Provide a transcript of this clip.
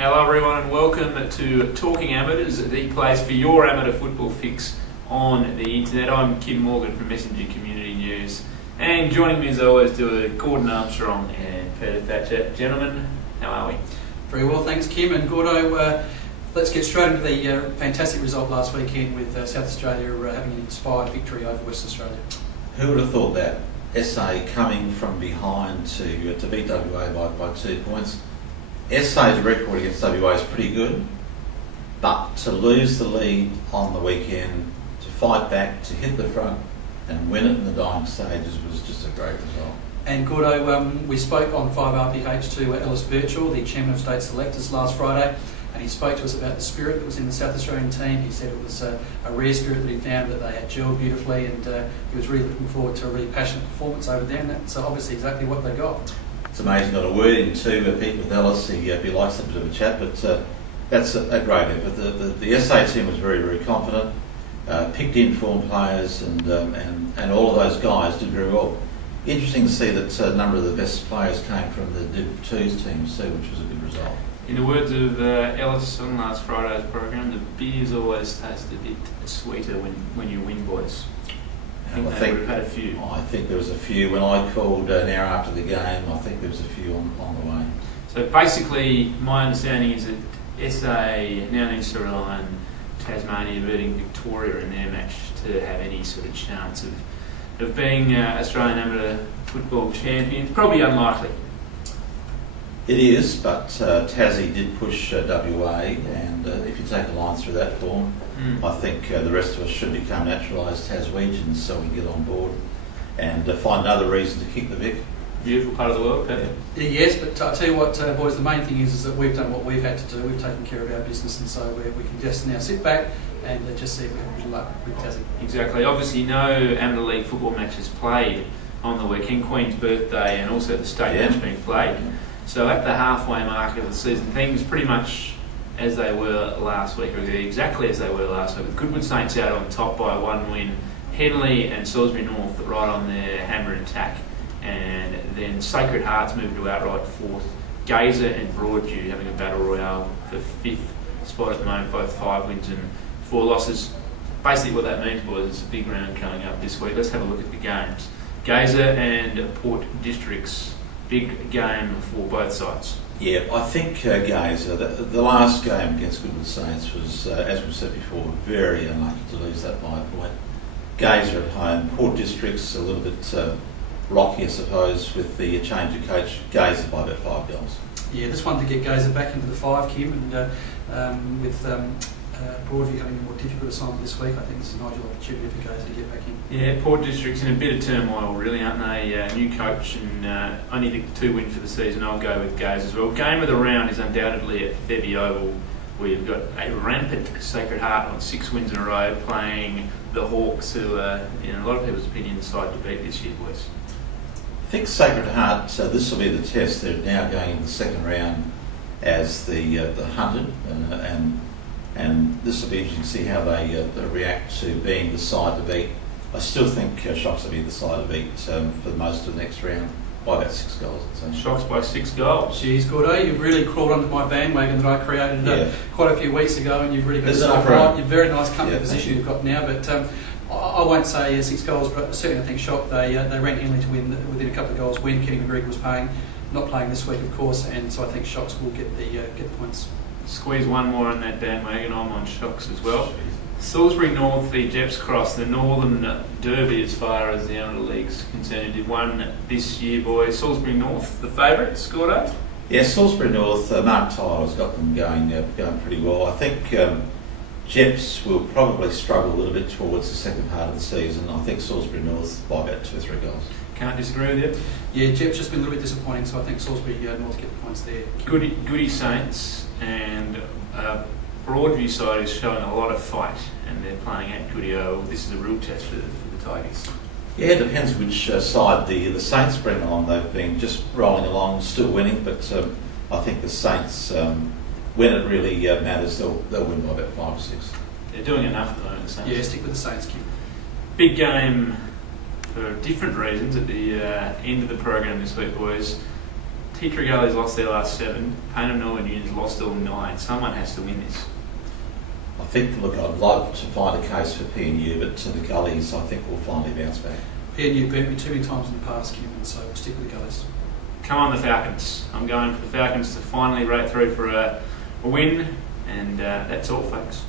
Hello everyone and welcome to Talking Amateurs, the place for your amateur football fix on the internet. I'm Kim Morgan from Messenger Community News, and joining me as always do Gordon Armstrong and Peter Thatcher. Gentlemen, how are we? Very well, thanks Kim and Gordo. Let's get straight into the fantastic result last weekend with South Australia having an inspired victory over West Australia. Who would have thought that? SA coming from behind to beat WA by 2 points. SA's record against WA is pretty good, but to lose the lead on the weekend, to fight back, to hit the front and win it in the dying stages was just a great result. And Gordo, we spoke on 5RPH to Ellis Birchall, the Chairman of State Selectors, last Friday, and he spoke to us about the spirit that was in the South Australian team. He said it was a rare spirit that he found, that they had gelled beautifully, and he was really looking forward to a really passionate performance over there, and that's obviously exactly what they got. It's amazing, got a word in too, Pete with Ellis. He likes a bit of a chat, but that's a great effort. The SA team was very, very confident, picked informed players, and all of those guys did very well. Interesting to see that a number of the best players came from the Div 2s teams too, which was a good result. In the words of Ellis on last Friday's program, the beers always taste a bit sweeter when you win, boys. I think they would have had a few. I think there was a few. When I called an hour after the game, I think there was a few on the way. So basically, my understanding is that SA now needs to rely on Tasmania beating Victoria in their match to have any sort of chance of being Australian amateur football champions. Probably unlikely. It is, but Tassie did push WA, and if you take a line through that form, I think the rest of us should become naturalised Taswegians so we can get on board and find another reason to kick the Vic. Beautiful part of the world, Peter. Yes, but I'll tell you what, boys, the main thing is that we've done what we've had to do. We've taken care of our business, and so we can just now sit back and just see if we have a bit of luck with Tassie. Exactly. Obviously, no amateur league football matches played on the weekend. Queen's birthday and also the state match being played. So at the halfway mark of the season, things pretty much as they were last week, or exactly as they were last week, with Goodwood Saints out on top by 1 win, Henley and Salisbury North right on their hammer and tack, and then Sacred Hearts moving to outright fourth, Gazer and Broadview having a battle royale for fifth spot at the moment, both 5 wins and 4 losses. Basically what that means, boys, is a big round coming up this week. Let's have a look at the games. Gazer and Port Districts, big game for both sides. Yeah, I think Gazer, the last game against Goodwood Saints was, as we said before, very unlucky to lose that by a point. Gazer at home, Port Districts a little bit rocky, I suppose, with the change of coach. Gazer by about 5 goals. Yeah, just wanted to get Gazer back into the 5, Kim, and with Broadview having a more difficult assignment this week, I think this is an ideal opportunity for Gazer to get back in. Yeah, Port District's in a bit of turmoil, really, aren't they? New coach and only the 2 wins for the season. I'll go with Gazer as well. Game of the round is undoubtedly at Febby Oval, where you've got a rampant Sacred Heart on 6 wins in a row, playing the Hawks, who are, in a lot of people's opinion, the side to beat this year, boys. I think Sacred Heart, this will be the test. They're now going in the second round as the hunted, and this will be interesting to see how they react to being the side to beat. I still think Shocks will be the side to beat for most of the next round by about 6 goals. Shocks by 6 goals. Geez, Gordo, you've really crawled onto my bandwagon that I created quite a few weeks ago, and you've really got yourself right. You're very nice comfy position you've got now, but I won't say 6 goals, but certainly I think Shock, they ran Henley to win within a couple of goals when Kenny McGregor was not playing this week, of course, and so I think Shocks will get the points. Squeeze one more on that bandwagon. I'm on Shocks as well. Salisbury North v Jeps Cross, the Northern Derby as far as the amateur league's concerned. Did one this year, boys. Salisbury North, the favourites, Gordo? Yeah, Salisbury North, Mark Tyler's got them going pretty well. I think Jeps will probably struggle a little bit towards the second part of the season. I think Salisbury North by about 2 or 3 goals. Can't disagree with you. Yeah, Jeps just been a little bit disappointing, so I think Salisbury North get the points there. Goody Saints and Broadview side is showing a lot of fight, and they're playing at Goody Oval. This is a real test for the Tigers. Yeah, it depends which side the Saints bring along. They've been just rolling along, still winning, but I think the Saints, when it really matters, they'll win by about 5 or 6. They're doing enough at the moment, the Saints. Yeah, stick with the Saints, Kim. Big game for different reasons at the end of the program this week, boys. Teacher Gully's lost their last 7. Payneham Norwood Union's lost all 9. Someone has to win this. I think, look, I'd love to find a case for PNU, but to the Gullies, I think we'll finally bounce back. PNU beat me too many times in the past, Kim, and so stick with the Gullies. Come on, the Falcons. I'm going for the Falcons to finally break through for a win, and that's all, folks.